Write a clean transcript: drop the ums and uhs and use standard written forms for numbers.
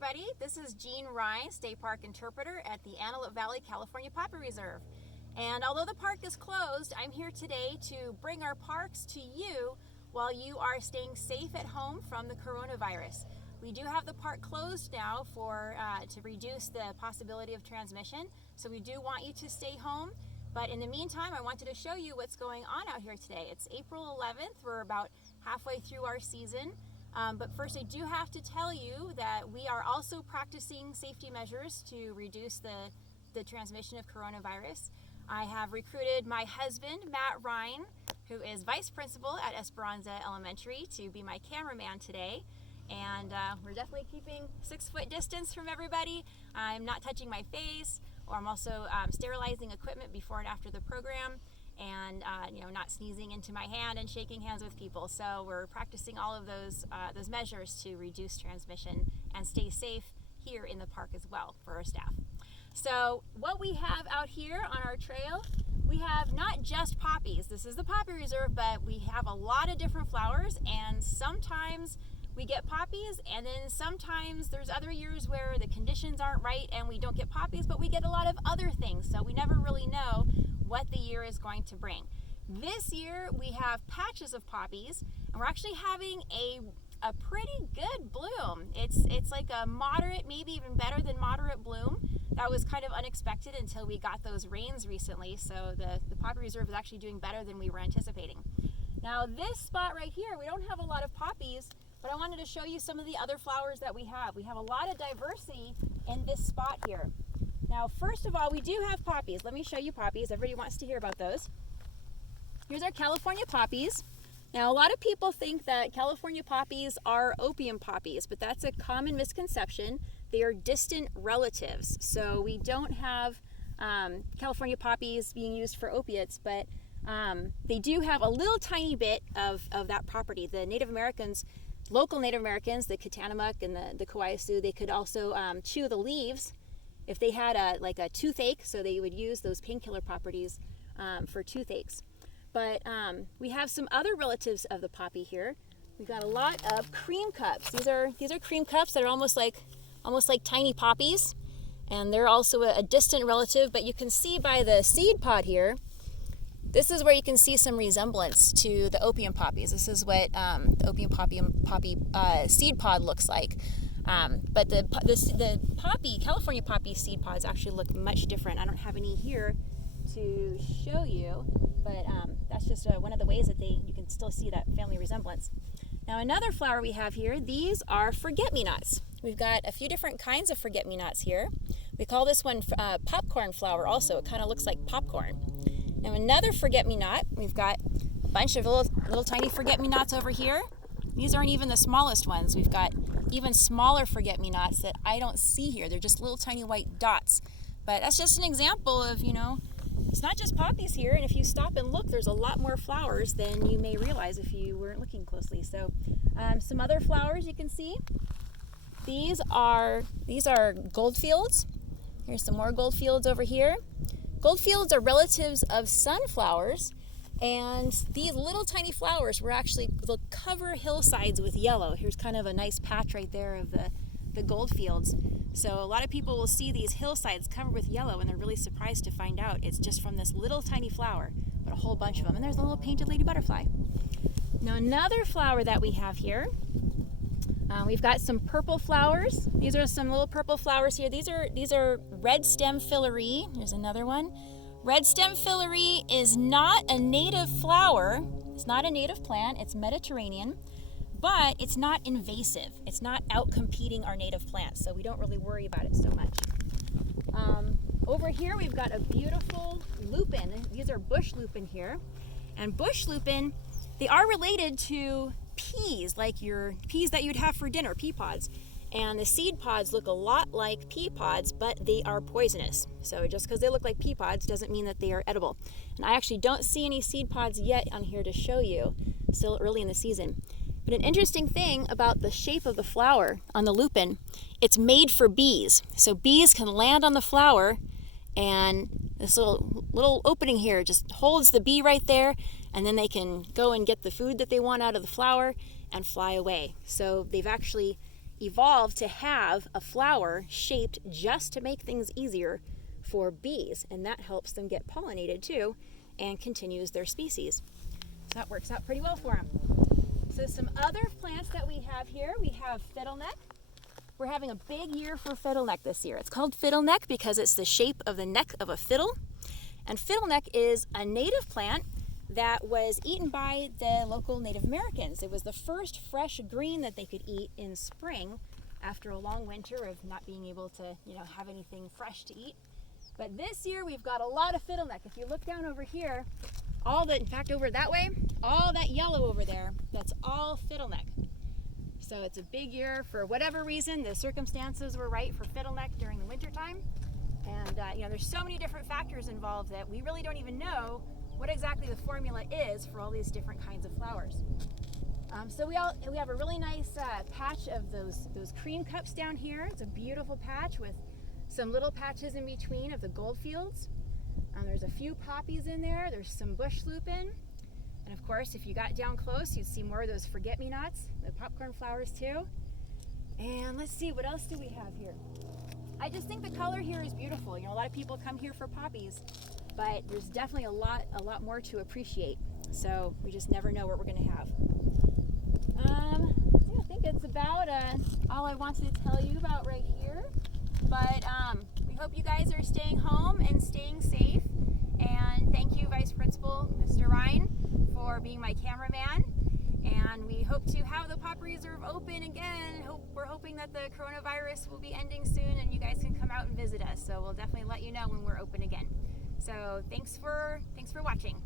everybody. This is Jean Rhyne, State Park Interpreter at the Antelope Valley, California Poppy Reserve. And although the park is closed, I'm here today to bring our parks to you while you are staying safe at home from the coronavirus. We do have the park closed now to reduce the possibility of transmission, so we do want you to stay home. But in the meantime, I wanted to show you what's going on out here today. It's April 11th. We're about halfway through our season. But first, I do have to tell you that we are also practicing safety measures to reduce the transmission of coronavirus. I have recruited my husband, Matt Rhyne, who is vice principal at Esperanza Elementary, to be my cameraman today. And we're definitely keeping 6-foot distance from everybody. I'm not touching my face, or I'm also sterilizing equipment before and after the program, and not sneezing into my hand and shaking hands with people. So we're practicing all of those measures to reduce transmission and stay safe here in the park as well for our staff. So what we have out here on our trail, we have not just poppies. This is the Poppy Reserve, but we have a lot of different flowers, and sometimes we get poppies, and then sometimes there's other years where the conditions aren't right and we don't get poppies, but we get a lot of other things. So we never really know what the year is going to bring. This year we have patches of poppies, and we're actually having a pretty good bloom. It's like a moderate, maybe even better than moderate bloom. That was kind of unexpected until we got those rains recently, so the Poppy Reserve is actually doing better than we were anticipating. Now this spot right here, we don't have a lot of poppies, but I wanted to show you some of the other flowers that we have. We have a lot of diversity in this spot here. Now, first of all, we do have poppies. Let me show you poppies. Everybody wants to hear about those. Here's our California poppies. Now, a lot of people think that California poppies are opium poppies, but that's a common misconception. They are distant relatives. So we don't have California poppies being used for opiates, but they do have a little tiny bit of that property. The Native Americans, local Native Americans, the Katanamak and the Kawayasu, they could also chew the leaves if they had a toothache, so they would use those painkiller properties for toothaches. But we have some other relatives of the poppy here. We've got a lot of cream cups. These are cream cups that are almost like tiny poppies, and they're also a distant relative. But you can see by the seed pod here, this is where you can see some resemblance to the opium poppies. This is what the opium poppy seed pod looks like. But the California poppy seed pods actually look much different. I don't have any here to show you, but that's just one of the ways that you can still see that family resemblance. Now another flower we have here, these are forget-me-nots. We've got a few different kinds of forget-me-nots here. We call this one popcorn flower also. It kind of looks like popcorn. Now another forget-me-not, we've got a bunch of little tiny forget-me-nots over here. These aren't even the smallest ones. We've got even smaller forget-me-nots that I don't see here. They're just little tiny white dots. But that's just an example of, it's not just poppies here, and if you stop and look, there's a lot more flowers than you may realize if you weren't looking closely. So some other flowers you can see. These are goldfields. Here's some more goldfields over here. Goldfields are relatives of sunflowers, and these little tiny flowers they'll cover hillsides with yellow. Here's kind of a nice patch right there of the goldfields. So a lot of people will see these hillsides covered with yellow, and they're really surprised to find out it's just from this little tiny flower, but a whole bunch of them. And there's a little painted lady butterfly. Now another flower that we have here, we've got some purple flowers. These are some little purple flowers here. These are red stem filary. Here's another one. Red stem filary is not a native flower. It's not a native plant. It's Mediterranean, but it's not invasive. It's not out competing our native plants, so we don't really worry about it so much. Over here we've got a beautiful lupin. These are bush lupin here, and bush lupin, they are related to peas, like your peas that you'd have for dinner, pea pods. And the seed pods look a lot like pea pods, but they are poisonous. So just because they look like pea pods doesn't mean that they are edible. And I actually don't see any seed pods yet on here to show you, still early in the season. But an interesting thing about the shape of the flower on the lupin, it's made for bees. So bees can land on the flower, and this little opening here just holds the bee right there, and then they can go and get the food that they want out of the flower and fly away. So they've actually evolved to have a flower shaped just to make things easier for bees, and that helps them get pollinated too and continues their species. So that works out pretty well for them. So some other plants that we have here, we have Fiddle Neck. We're having a big year for Fiddle Neck this year. It's called Fiddle Neck because it's the shape of the neck of a fiddle. And Fiddle Neck is a native plant that was eaten by the local Native Americans. It was the first fresh green that they could eat in spring after a long winter of not being able to, have anything fresh to eat. But this year we've got a lot of Fiddle Neck. If you look down over here, in fact over that way, all that yellow over there, that's all Fiddle Neck. So it's a big year for whatever reason. The circumstances were right for Fiddle Neck during the winter time. And there's so many different factors involved that we really don't even know what exactly the formula is for all these different kinds of flowers. So we have a really nice patch of those cream cups down here. It's a beautiful patch with some little patches in between of the gold fields. There's a few poppies in there. There's some bush lupin. And of course, if you got down close, you'd see more of those forget-me-nots, the popcorn flowers too. And let's see, what else do we have here? I just think the color here is beautiful. A lot of people come here for poppies, but there's definitely a lot more to appreciate. So we just never know what we're going to have. I think that's about all I wanted to tell you about right here. But we hope you guys are staying home and staying safe. And thank you, Vice Principal Mr. Rhyne, for being my cameraman. And we hope to have the Poppy Reserve open again. We're hoping that the coronavirus will be ending soon and you guys can come out and visit us. So we'll definitely let you know when we're open again. So thanks for watching.